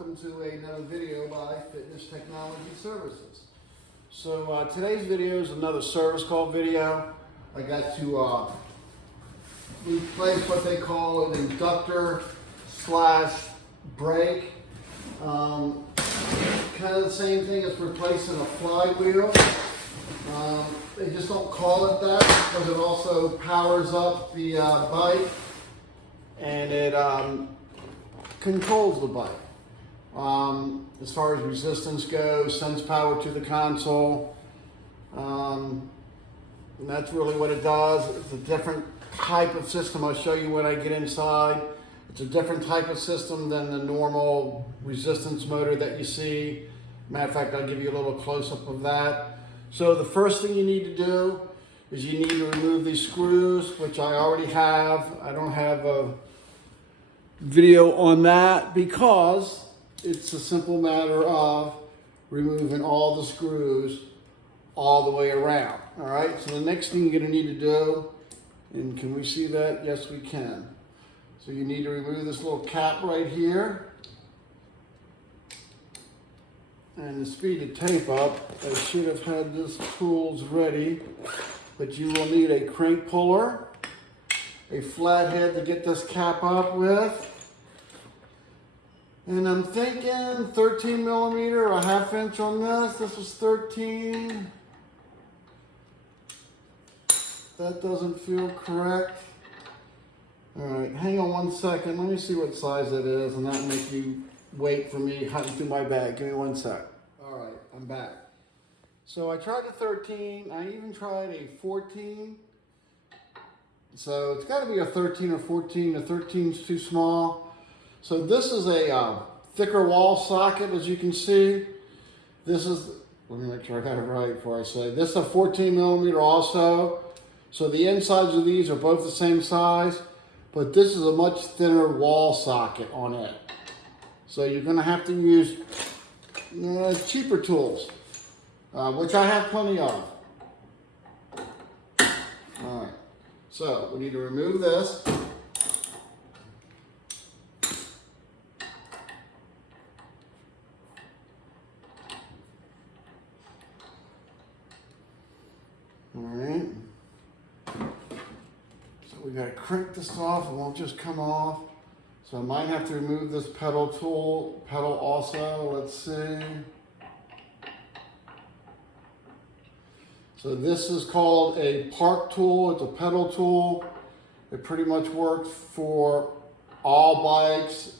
welcome to another video by Fitness Technology Services. So today's video is another service call video. I got to replace what they call an inductor slash brake. Kind of the same thing as replacing a flywheel. They just don't call it that because it also powers up the bike and it controls the bike. As far as resistance goes, sends power to the console. And that's really what it does. It's a different type of system. I'll show you when I get inside. It's a different type of system than the normal resistance motor that you see. Matter of fact, I'll give you a little close-up of that. So the first thing you need to do is you need to remove these screws, which I already have. I don't have a video on that because it's a simple matter of removing all the screws all the way around. All right, so the next thing you're going to need to do, and can we see that? Yes, we can. So you need to remove this little cap right here. And to speed the tape up, I should have had this tools ready, but you will need a crank puller, a flathead to get this cap up with, and I'm thinking 13 millimeter, a half inch on this. This is 13. That doesn't feel correct. All right, hang on 1 second. Let me see what size it is, and that'll make you wait for me hunting through my bag. Give me 1 sec. All right, I'm back. So I tried a 13. I even tried a 14. So it's got to be a 13 or 14. The 13 is too small. So this is a thicker wall socket, as you can see. This is, let me make sure I got it right before I say. This is a 14 millimeter also. So the insides of these are both the same size, but this is a much thinner wall socket on it. So you're going to have to use cheaper tools, which I have plenty of. All right, so we need to remove this. All right, so we got to crank this off. It won't just come off. So I might have to remove this pedal also. Let's see. So this is called a park tool. It's a pedal tool. It pretty much works for all bikes.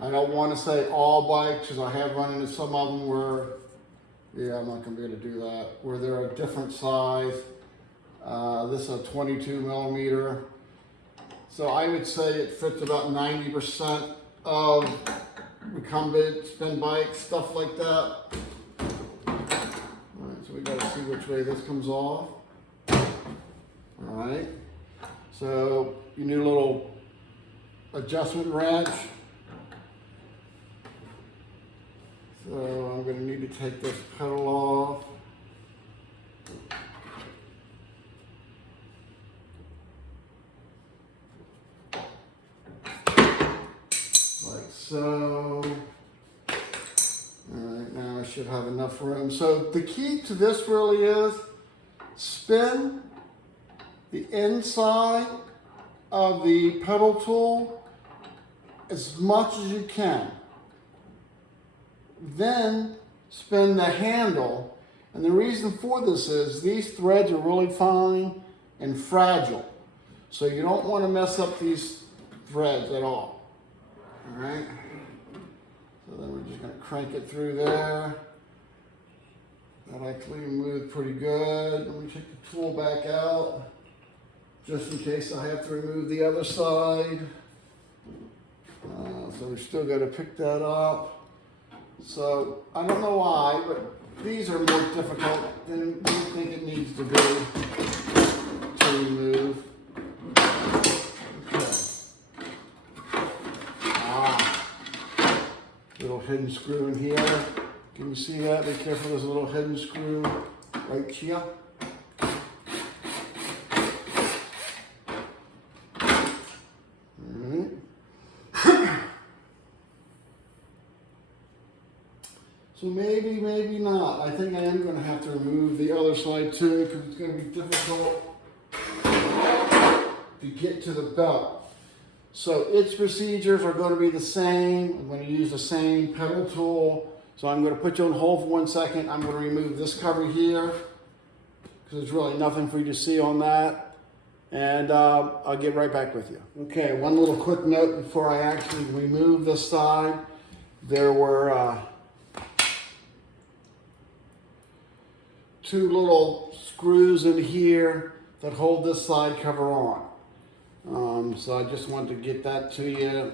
I don't want to say all bikes because I have run into some of them where, yeah, I'm not going to be able to do that, where they're a different size. This is a 22 millimeter. So I would say it fits about 90% of recumbent, spin bikes, stuff like that. All right, so we got to see which way this comes off. All right, so you need a little adjustment wrench. So I'm going to need to take this pedal off. So, all right, now I should have enough room. So the key to this really is spin the inside of the pedal tool as much as you can. Then spin the handle. And the reason for this is these threads are really fine and fragile. So you don't want to mess up these threads at all. All right, so then we're just going to crank it through there. That actually moved pretty good. Let me take the tool back out, just in case I have to remove the other side. So we still got to pick that up. So I don't know why, but these are more difficult than you think it needs to be to remove. Little hidden screw in here. Can you see that? Be careful, there's a little hidden screw right here. All right. So maybe, maybe not. I think I am going to have to remove the other side too, because it's going to be difficult to get to the belt. So its procedures are going to be the same. I'm going to use the same pedal tool. So I'm going to put you on hold for 1 second. I'm going to remove this cover here, because there's really nothing for you to see on that. And I'll get right back with you. Okay, one little quick note before I actually remove this side. There were 2 little screws in here that hold this side cover on. So I just wanted to get that to you.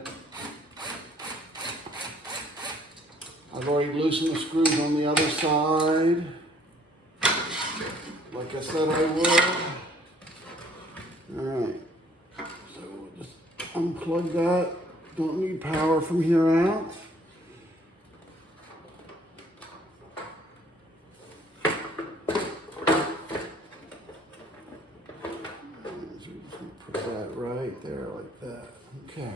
I've already loosened the screws on the other side, like I said I would. All right, so we'll just unplug that. Don't need power from here out. Put that right there like that. Okay.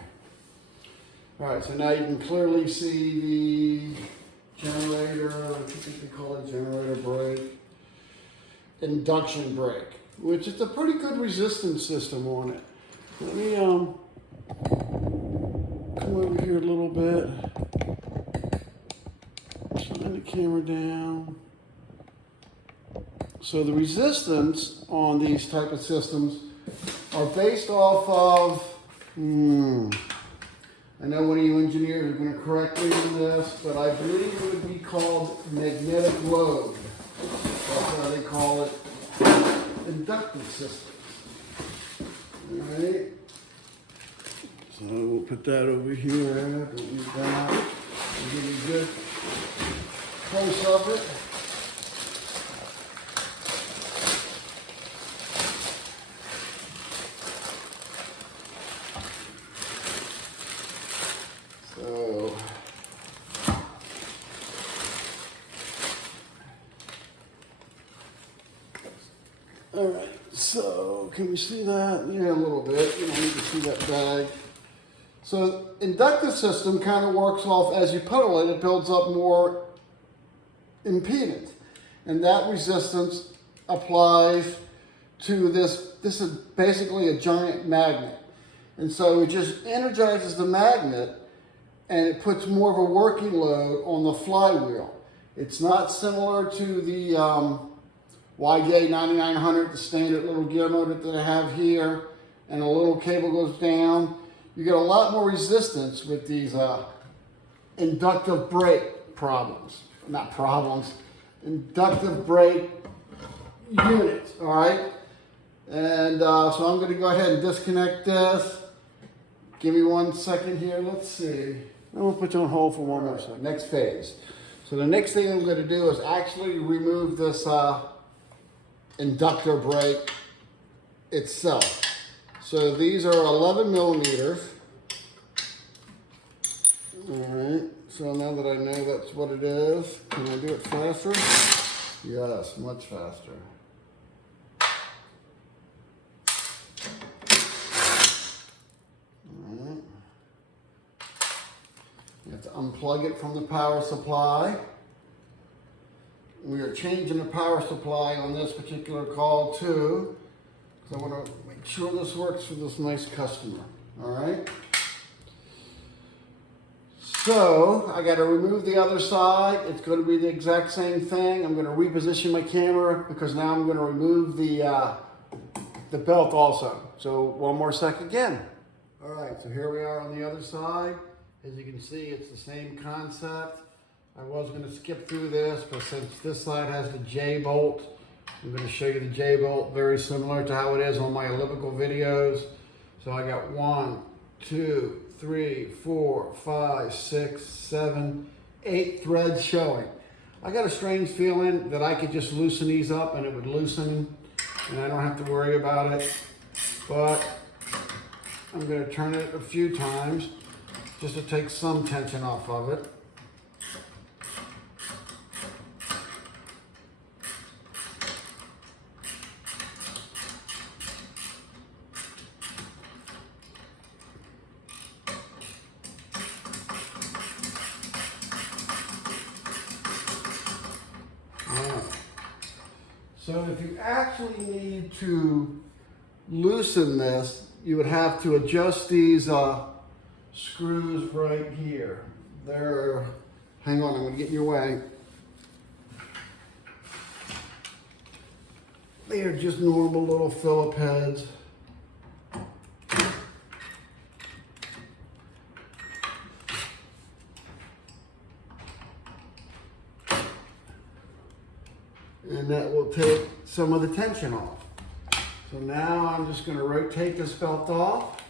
All right, so now you can clearly see the generator, I think they call it generator brake, induction brake, which is a pretty good resistance system on it. Let me come over here a little bit, turn the camera down. So the resistance on these type of systems are based off of, I know one of you engineers are going to correct me on this, but I believe it would be called magnetic load. That's how they call it, inductive system. All right. So we'll put that over here. Don't need that. We'll give you a good close of it. All right, so can we see that? Yeah, a little bit. You don't need to see that bag. So inductive system kind of works off, as you pedal it, it builds up more impedance. And that resistance applies to this. This is basically a giant magnet. And so it just energizes the magnet and it puts more of a working load on the flywheel. It's not similar to the YJ 9900, the standard little gear motor that I have here, and a little cable goes down. You get a lot more resistance with these inductive brake inductive brake units, all right? And so I'm gonna go ahead and disconnect this. Give me 1 second here, let's see. I'm gonna put you on hold for one more second. Next phase. So the next thing I'm gonna do is actually remove this inductor brake itself. So these are 11 millimeters. All right, so now that I know that's what it is, can I do it faster? Yes, much faster. All right. You have to unplug it from the power supply. We are changing the power supply on this particular call too, because I want to make sure this works for this nice customer. All right. So I got to remove the other side. It's going to be the exact same thing. I'm going to reposition my camera because now I'm going to remove the belt also. So 1 more second again. All right. So here we are on the other side. As you can see, it's the same concept. I was going to skip through this, but since this side has the J-bolt, I'm going to show you the J-bolt, very similar to how it is on my elliptical videos. So I got 1, 2, 3, 4, 5, 6, 7, 8 threads showing. I got a strange feeling that I could just loosen these up and it would loosen and I don't have to worry about it. But I'm going to turn it a few times just to take some tension off of it. So if you actually need to loosen this, you would have to adjust these screws right here. They're, hang on, I'm gonna get in your way. They are just normal little Phillip heads. And that will take some of the tension off. So now I'm just going to rotate this belt off,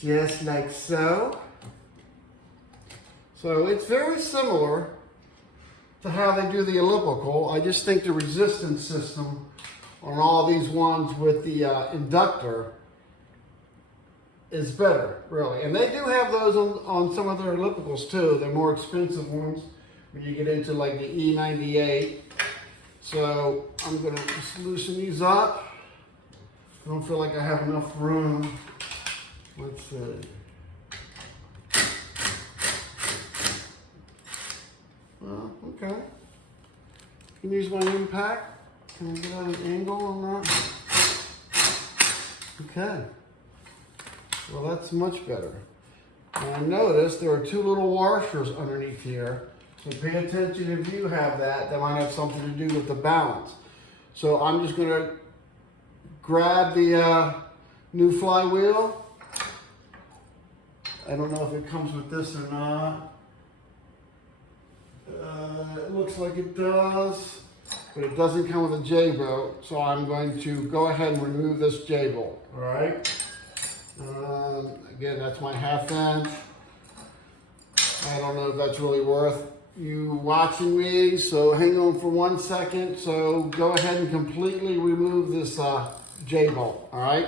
just like so. So it's very similar to how they do the elliptical. I just think the resistance system on all these ones with the inductor is better, really. And they do have those on some of their ellipticals too. They're more expensive ones when you get into like the E98. So I'm going to just loosen these up. I don't feel like I have enough room. Let's see. Well, okay. You can use my impact. Can I get out an angle on that? Okay. Well, that's much better. And I noticed there are two little washers underneath here. So pay attention if you have that. That might have something to do with the balance. So I'm just going to grab the new flywheel. I don't know if it comes with this or not. It looks like it does, but it doesn't come with a J-bolt. So I'm going to go ahead and remove this J-bolt. All right. Again, that's my 1/2 inch. I don't know if that's really worth you watching me, so hang on for 1 second. So go ahead and completely remove this J-bolt, all right?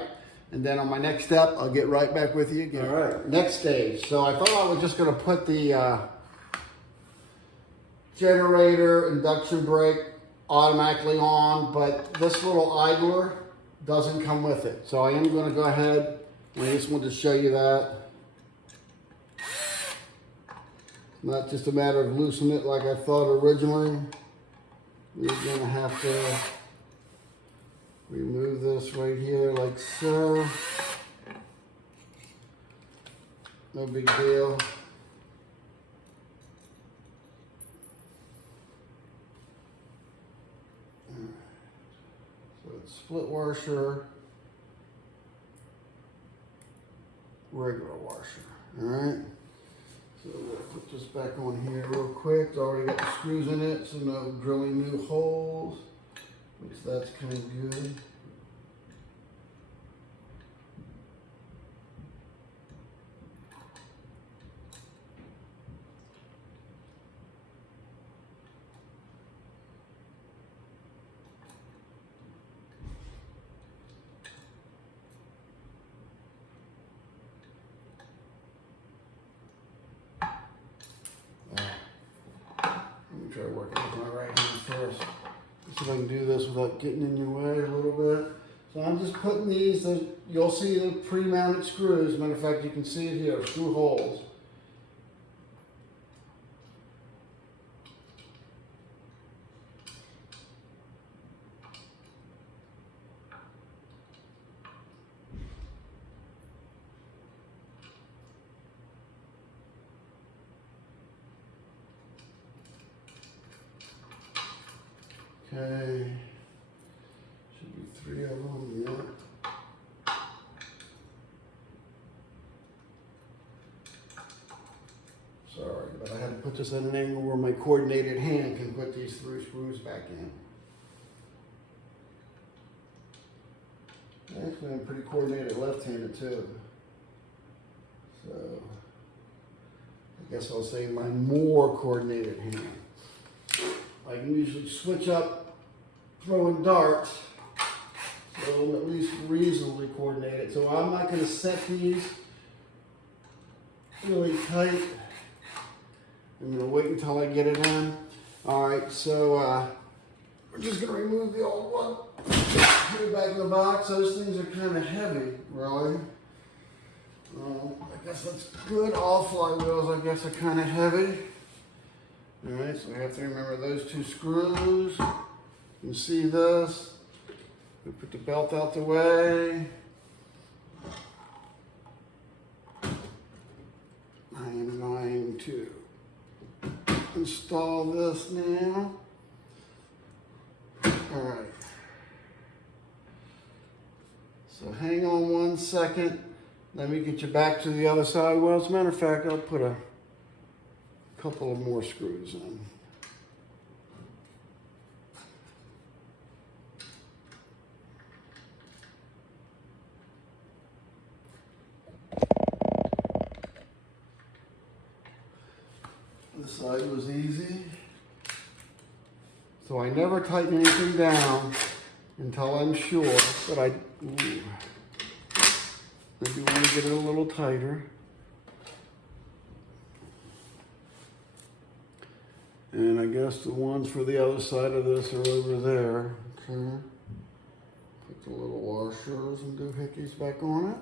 And then on my next step, I'll get right back with you again. All right, next stage. So I thought I was just gonna put the generator induction brake automatically on, but this little idler doesn't come with it. So I am gonna go ahead, and I just wanted to show you that. Not just a matter of loosening it like I thought originally. We're gonna have to remove this right here like so. No big deal. So it's split washer, regular washer, all right? So we'll put this back on here real quick. It's already got the screws in it, so no drilling new holes, which that's kind of good. Try working with my right hand first. See if I can do this without getting in your way a little bit. So I'm just putting these, you'll see the pre-mounted screws. Matter of fact, you can see it here, screw holes. Okay, should be 3 of them, yeah. Sorry, but I had to put this at an angle where my coordinated hand can put these 3 screws back in. Actually, I'm pretty coordinated left-handed too. So, I guess I'll say my more coordinated hand. I can usually switch up throwing darts, so I'm at least reasonably coordinated. So I'm not going to set these really tight. I'm going to wait until I get it in. All right, so we're just going to remove the old one, put it back in the box. Those things are kind of heavy, really. I guess that's good. All flywheels, I guess, are kind of heavy. All right, so I have to remember those 2 screws. You can see this. We put the belt out the way. I am going to install this now. All right. So hang on 1 second. Let me get you back to the other side. Well, as a matter of fact, I'll put a couple of more screws in. This side was easy. So I never tighten anything down until I'm sure that I do want to get it a little tighter. And I guess the ones for the other side of this are over there. Okay. Put the little washers and doohickeys back on it.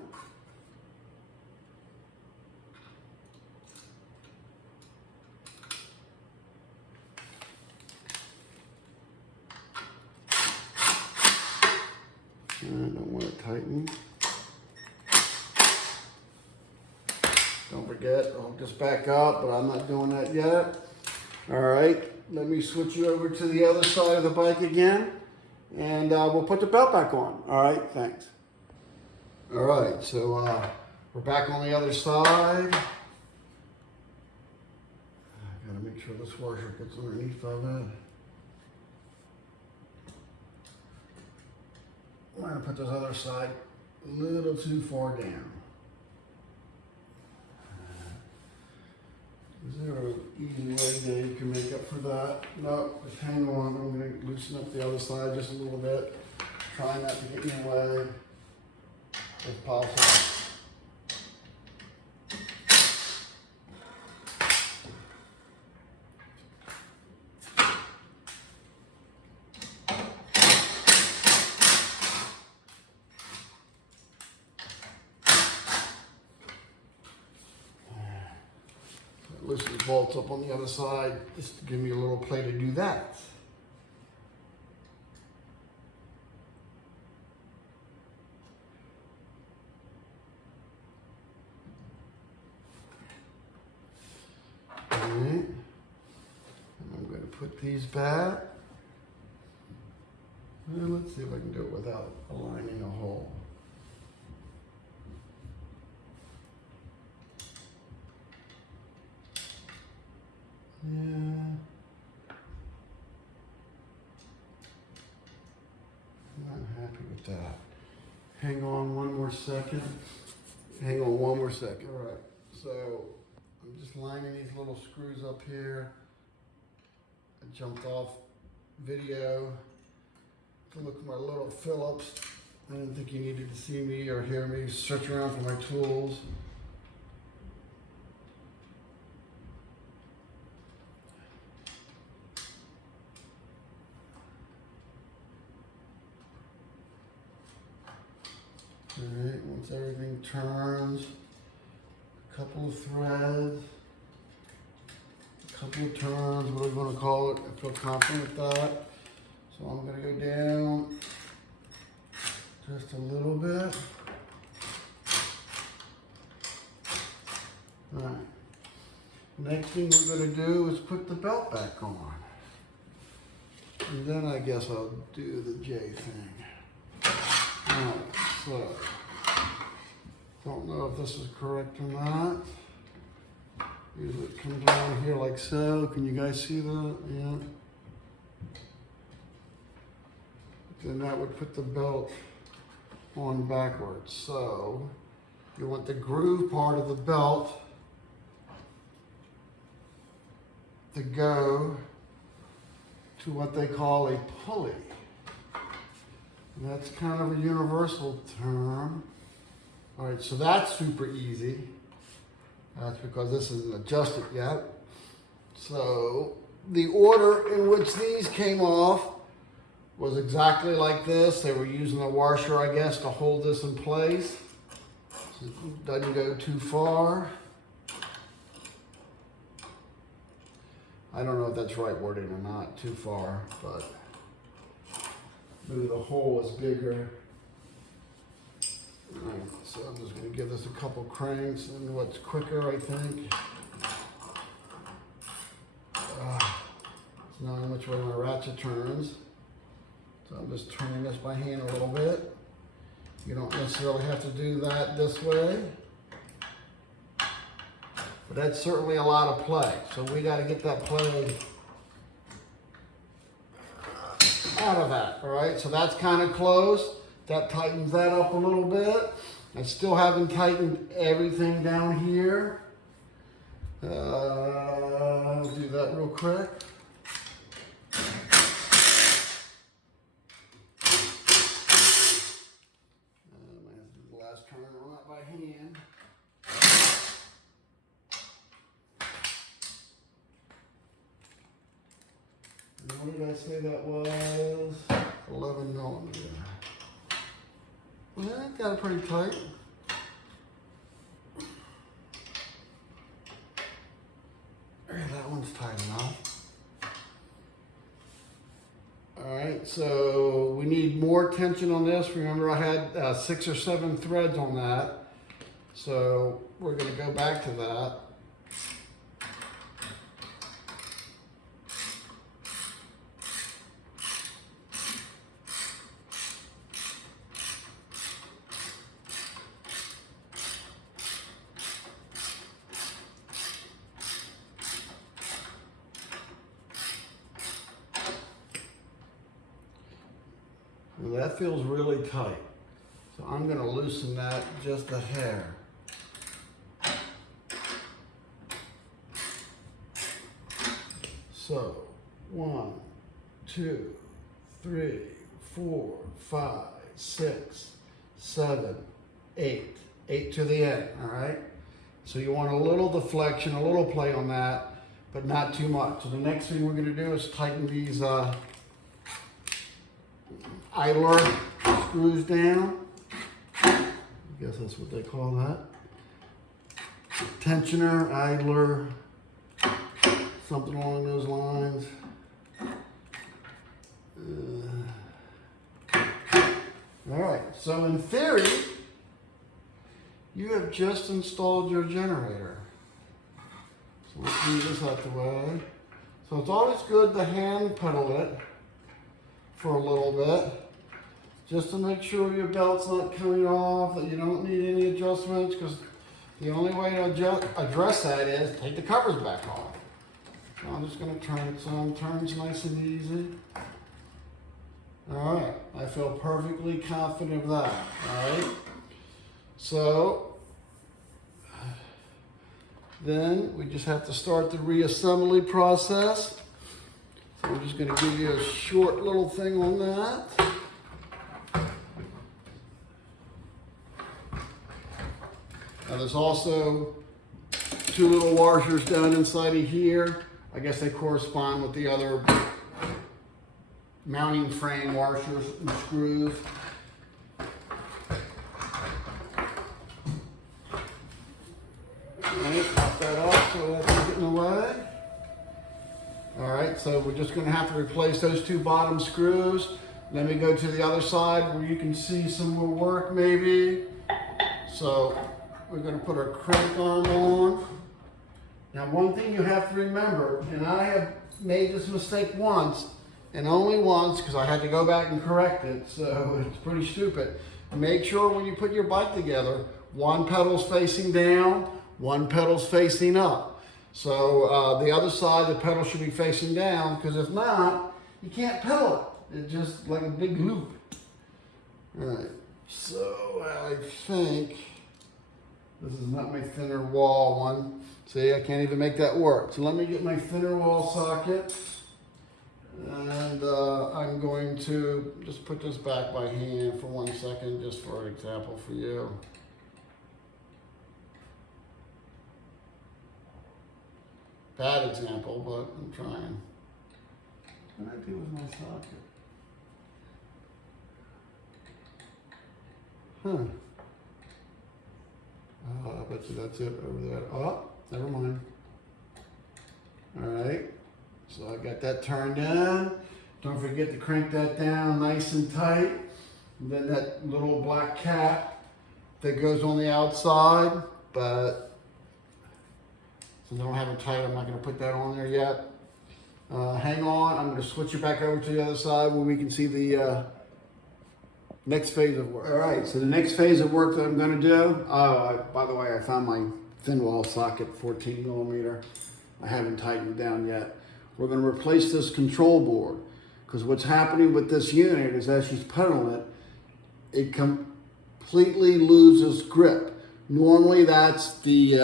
I don't want it tightened. Don't forget, I'll just back up, but I'm not doing that yet. All right, let me switch you over to the other side of the bike again, and we'll put the belt back on. All right, thanks. All right, so we're back on the other side. I gotta make sure this washer gets underneath of it. I'm gonna put this other side a little too far down. Is there an easy way that you can make up for that? No, just hang on. I'm gonna loosen up the other side just a little bit. Try not to get in the way if possible. Loosen the bolts up on the other side, just to give me a little play to do that. All right, and I'm going to put these back. And let's see if I can do it without aligning a hole. Yeah. I'm not happy with that. Hang on one more second. Hang on one more second. All right. So I'm just lining these little screws up here. I jumped off video to look at my little Phillips. I didn't think you needed to see me or hear me search around for my tools. All right, once everything turns, a couple of threads, a couple of turns, what are we going to call it? I feel confident with that. So I'm going to go down just a little bit. All right. Next thing we're going to do is put the belt back on. And then I guess I'll do the J thing. All right. So, don't know if this is correct or not. Usually it comes down here like so. Can you guys see that? Yeah. Then that would put the belt on backwards. So, you want the groove part of the belt to go to what they call a pulley. That's kind of a universal term. All right, so that's super easy. That's because this isn't adjusted yet. So the order in which these came off was exactly like this. They were using a washer, I guess, to hold this in place. So it doesn't go too far. I don't know if that's right wording or not, too far, but maybe the hole is bigger. So I'm just going to give this a couple cranks and what's quicker, I think. It's knowing which way my ratchet turns. So I'm just turning this by hand a little bit. You don't necessarily have to do that this way. But that's certainly a lot of play. So we got to get that play out of that, all right? So that's kind of close. That tightens that up a little bit. I still haven't tightened everything down here. I'll do that real quick. Last turn on that by hand. And what did I say that was? 11 millimeter. Well, that got it pretty tight. That one's tight enough. All right, so we need more tension on this. Remember, I had 6 or 7 threads on that. So we're going to go back to that. Well, that feels really tight. So I'm going to loosen that just a hair. So 1, 2, 3, 4, 5, 6, 7, 8. 8 to the end, all right? So you want a little deflection, a little play on that, but not too much. So the next thing we're going to do is tighten these idler screws down. I guess that's what they call that. Tensioner, idler, something along those lines. All right, so in theory, you have just installed your generator. So let's move this out the way. So it's always good to hand pedal it for a little bit, just to make sure your belt's not coming off, that you don't need any adjustments, because the only way to address that is take the covers back off. So I'm just going to turn it so it turns nice and easy. All right, I feel perfectly confident of that, all right? So then we just have to start the reassembly process. So I'm just going to give you a short little thing on that. Now there's also 2 little washers down inside of here. I guess they correspond with the other mounting frame washers and screws. Alright, pop that off so that doesn't get in the way. Alright, so we're just going to have to replace those 2 bottom screws. Let me go to the other side where you can see some more work maybe. So we're going to put our crank arm on. Now one thing you have to remember, and I have made this mistake once, and only once, because I had to go back and correct it, so it's pretty stupid. Make sure when you put your bike together, one pedal's facing down, one pedal's facing up. So the other side, the pedal should be facing down, because if not, you can't pedal it. It's just like a big loop. All right, so I think this is not my thinner wall one. See, I can't even make that work. So let me get my thinner wall socket. And I'm going to just put this back by hand for 1 second, just for an example for you. Bad example, but I'm trying. What did I do with my socket? Oh, I bet you that's it over there. Oh, never mind. All right. So I got that turned in. Don't forget to crank that down nice and tight. And then that little black cap that goes on the outside, but since I don't have it tight, I'm not going to put that on there yet. Hang on, I'm going to switch it back over to the other side where we can see the next phase of work. All right, so the next phase of work that I'm going to do, by the way, I found my thin wall socket, 14 millimeter. I haven't tightened it down yet. We're going to replace this control board, because what's happening with this unit is as she's pedaling it, it completely loses grip. Normally that's the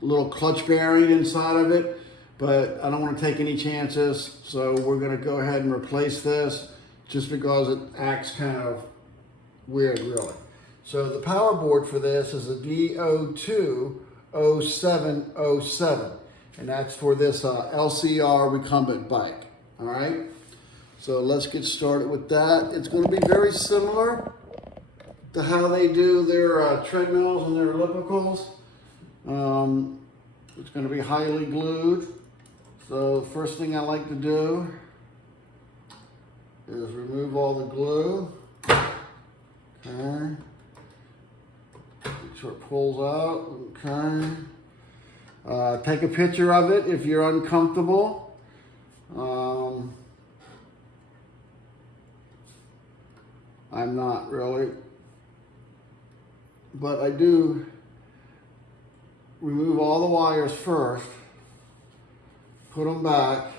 little clutch bearing inside of it, but I don't want to take any chances, so we're going to go ahead and replace this just because it acts kind of weird, really. So the power board for this is a D020707, and that's for this LCR recumbent bike. All right, so let's get started with that. It's going to be very similar to how they do their treadmills and their ellipticals. It's going to be highly glued. So the first thing I like to do is remove all the glue. Okay. Make sure it pulls out. Okay. Take a picture of it if you're uncomfortable. I'm not really, but I do remove all the wires first, put them back,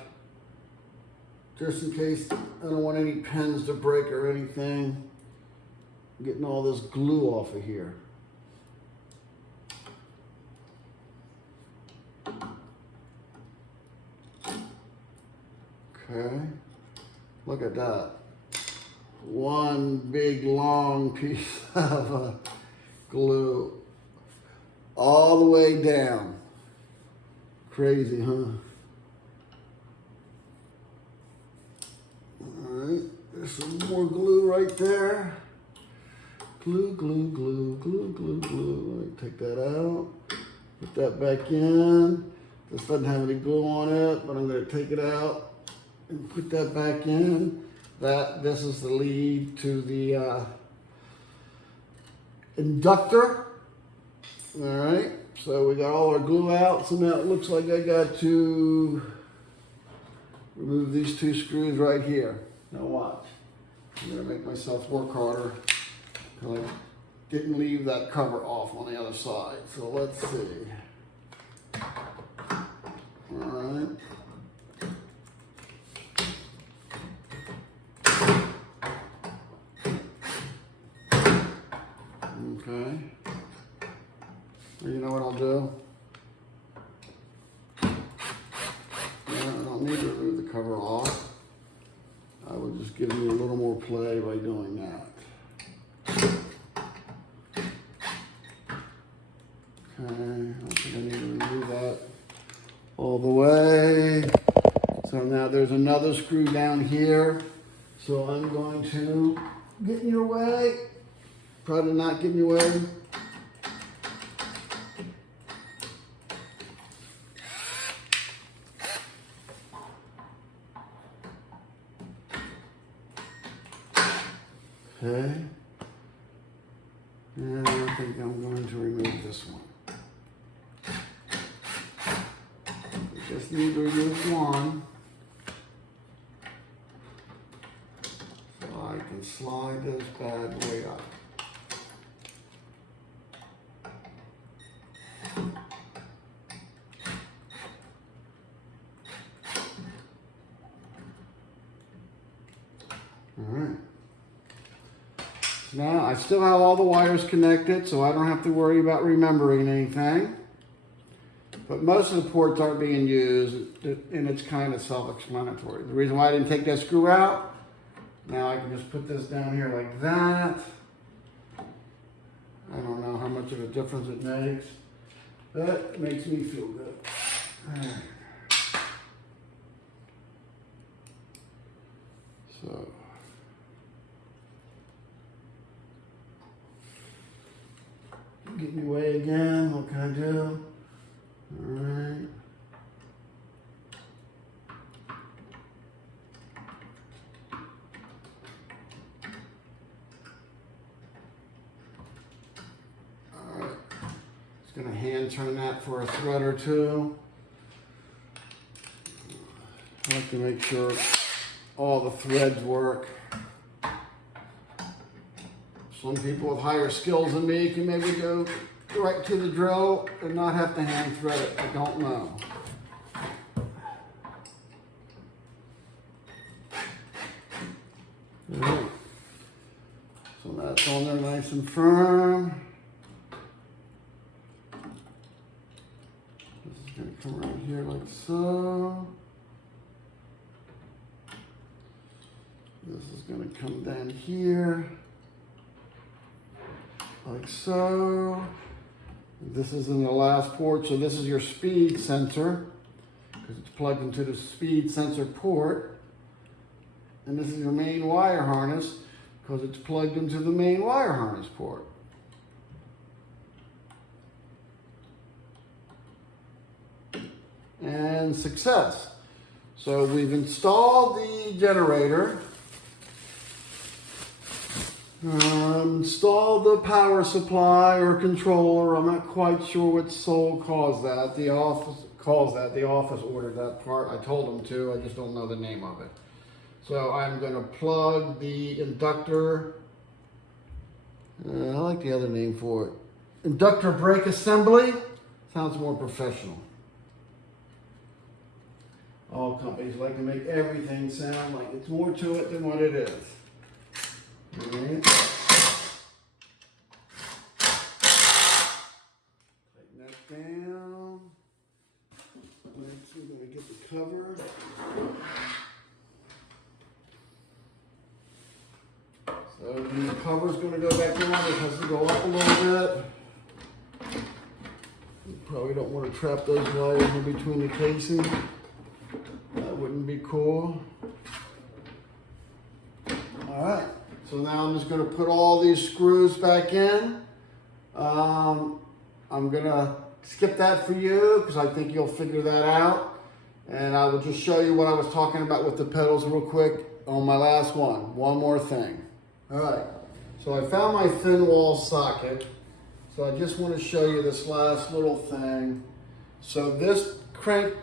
just in case I don't want any pins to break or anything. I'm getting all this glue off of here. Okay, look at that. One big long piece of glue all the way down. Crazy, huh? All right, there's some more glue right there. Glue, glue, glue, glue, glue, glue. Let me take that out. Put that back in. This doesn't have any glue on it, but I'm going to take it out and put that back in. This is the lead to the inductor. All right, so we got all our glue out. So now it looks like I got to remove these two screws right here. Now watch. I'm gonna make myself work harder. I didn't leave that cover off on the other side. So let's see. All right. Okay. Well, you know what I'll do? Yeah, I don't need to remove the cover off. I will just give you a little more play by doing that. Okay, I don't think I need to remove that all the way. So now there's another screw down here. So I'm going to get in your way. Probably not get in your way. Okay. And I think I'm going to remove this one. We just need to remove one. So I can slide this bad boy up. All right. Now I still have all the wires connected, so I don't have to worry about remembering anything. But most of the ports aren't being used, and it's kind of self-explanatory. The reason why I didn't take that screw out, now I can just put this down here like that. I don't know how much of a difference it makes, but it makes me feel good. All right. So. Get in your way again. What can I do? All right. gonna hand turn that for a thread or two. I like to make sure all the threads work. Some people with higher skills than me can maybe go right to the drill and not have to hand thread it. I don't know. All right. So that's on there nice and firm. This is going to come around here like so. This is going to come down here like so. This is in the last port, so this is your speed sensor because it's plugged into the speed sensor port. And this is your main wire harness because it's plugged into the main wire harness port. And success. So we've installed the generator, installed the power supply or controller. I'm not quite sure what Sole calls that. The office calls that. The office ordered that part. I told them to. I just don't know the name of it. So I'm going to plug the inductor. I like the other name for it. Inductor brake assembly. Sounds more professional. All companies like to make everything sound like it's more to it than what it is. All right. Tighten that down. Next we're going to get the cover. So the cover's going to go back on. It has to go up a little bit. You probably don't want to trap those wires in between the casing. That wouldn't be cool. All right. So now I'm just going to put all these screws back in. I'm going to skip that for you because I think you'll figure that out. And I will just show you what I was talking about with the pedals real quick on my last one. One more thing. All right, so I found my thin wall socket. So I just want to show you this last little thing. So this crank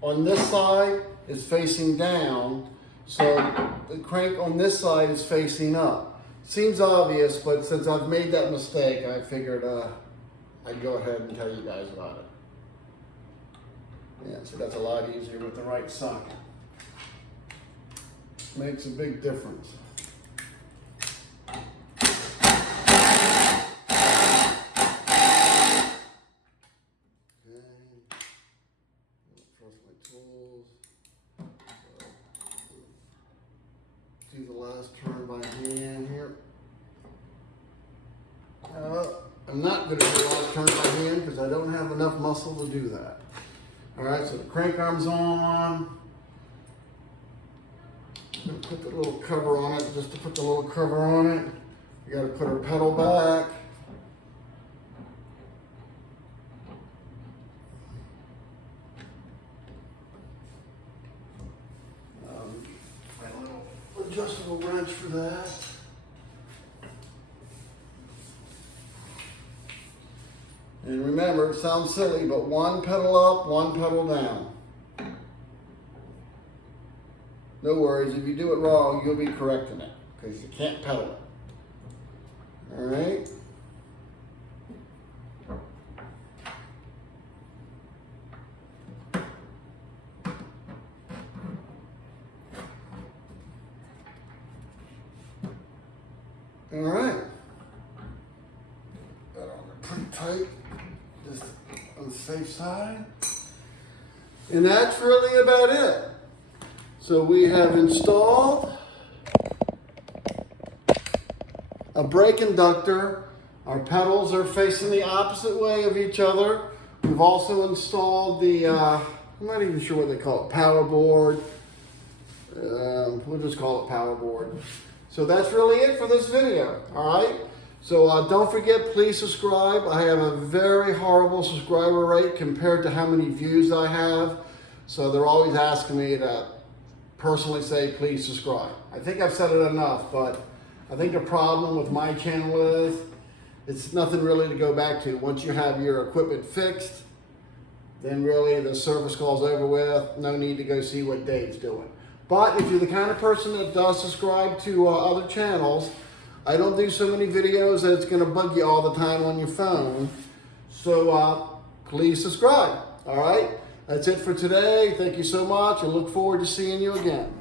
on this side is facing down. So the crank on this side is facing up. Seems obvious, but since I've made that mistake, I figured I'd go ahead and tell you guys about it. Yeah, so that's a lot easier with the right socket. Makes a big difference. Do the last turn by hand here. I'm not going to do the last turn by hand because I don't have enough muscle to do that. All right, so the crank arm's on. I'm going to put the little cover on it. Just to put the little cover on it, you got to put our pedal back. Adjustable wrench for that. And remember, it sounds silly, but one pedal up, one pedal down. No worries, if you do it wrong, you'll be correcting it because you can't pedal it. All right. All right. Got on there pretty tight, just on the safe side. And that's really about it. So we have installed a brake inductor. Our pedals are facing the opposite way of each other. We've also installed the, I'm not even sure what they call it, power board. We'll just call it power board. So that's really it for this video, all right? So don't forget, please subscribe. I have a very horrible subscriber rate compared to how many views I have. So they're always asking me to personally say, please subscribe. I think I've said it enough, but I think the problem with my channel is it's nothing really to go back to. Once you have your equipment fixed, then really the service call's over with. No need to go see what Dave's doing. But if you're the kind of person that does subscribe to other channels, I don't do so many videos that it's going to bug you all the time on your phone. So please subscribe. All right, that's it for today. Thank you so much, and look forward to seeing you again.